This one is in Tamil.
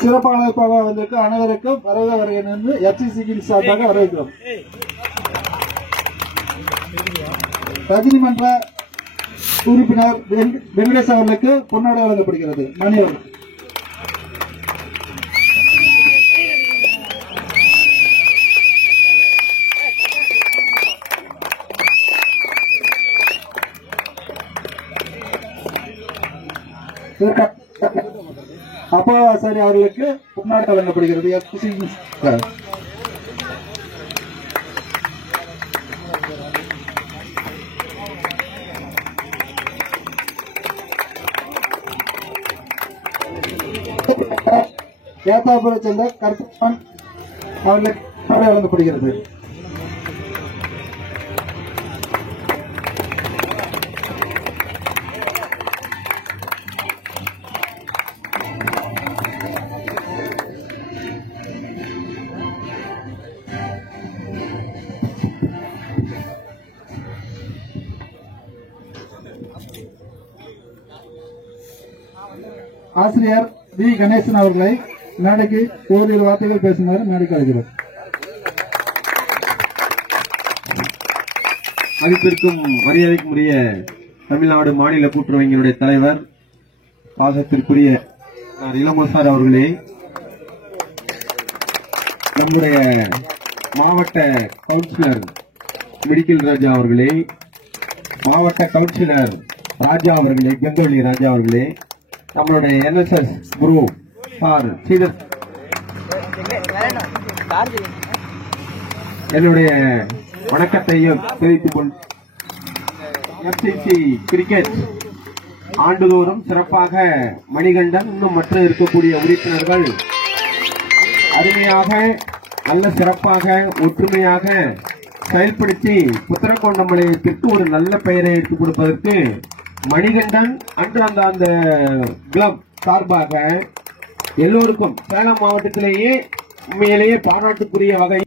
சிறப்பாக வந்திருக்கு அனைவருக்கும் வருக என்று FCC சார்பாக வரவேற்கிறோம். ரஜினி மன்ற உறுப்பினர் வெங்கடேஷ் அவர்களுக்கு பொன்னாடை வழங்கப்படுகிறது. மணி அவர்கள் அப்பாவாசாரி அவர்களுக்கு பொன்னாடை வழங்கப்படுகிறது. ஏத்தாபுரை சேர்ந்த கருப்பன் அவர்களுக்கு வழங்கப்படுகிறது. ஆசிரியர் வி கணேசன் அவர்களை மேடைக்கு ஓரிரு வார்த்தைகள் பேசுமாறு மேடைக்கு அழைக்கிறோம். மதிப்பிற்கும் மரியாதைக்கும் உரிய தமிழ்நாடு மாநில கூட்டுறவங்களுடைய தலைவர் பாசத்திற்குரிய இளமோசார் அவர்களே, நம்முடைய மாவட்ட கவுன்சிலர் மெடிக்கல் ராஜா அவர்களே, மாவட்ட கவுன்சிலர் ராஜா அவர்களே, கங்கவள்ளி ராஜா அவர்களே, நம்மளுடைய NSS குரு சார் சீதர், என்னுடைய வணக்கத்தையும் தெரிவித்துக் கொண்டு FCC கிரிக்கெட் ஆண்டுதோறும் சிறப்பாக மணிகண்டன் இன்னும் மற்ற இருக்கக்கூடிய உறுப்பினர்கள் அருமையாக நல்ல சிறப்பாக ஒற்றுமையாக செயல்படுத்தி புத்திரக்கோண்டமலையத்திற்கு ஒரு நல்ல பெயரை எடுத்துக் கொடுப்பதற்கு மணிகண்டன் அன்று அந்த கிளப் சார்பாக எல்லோருக்கும் சேலம் மாவட்டத்திலேயே உண்மையிலேயே பாராட்டுக்குரிய வகை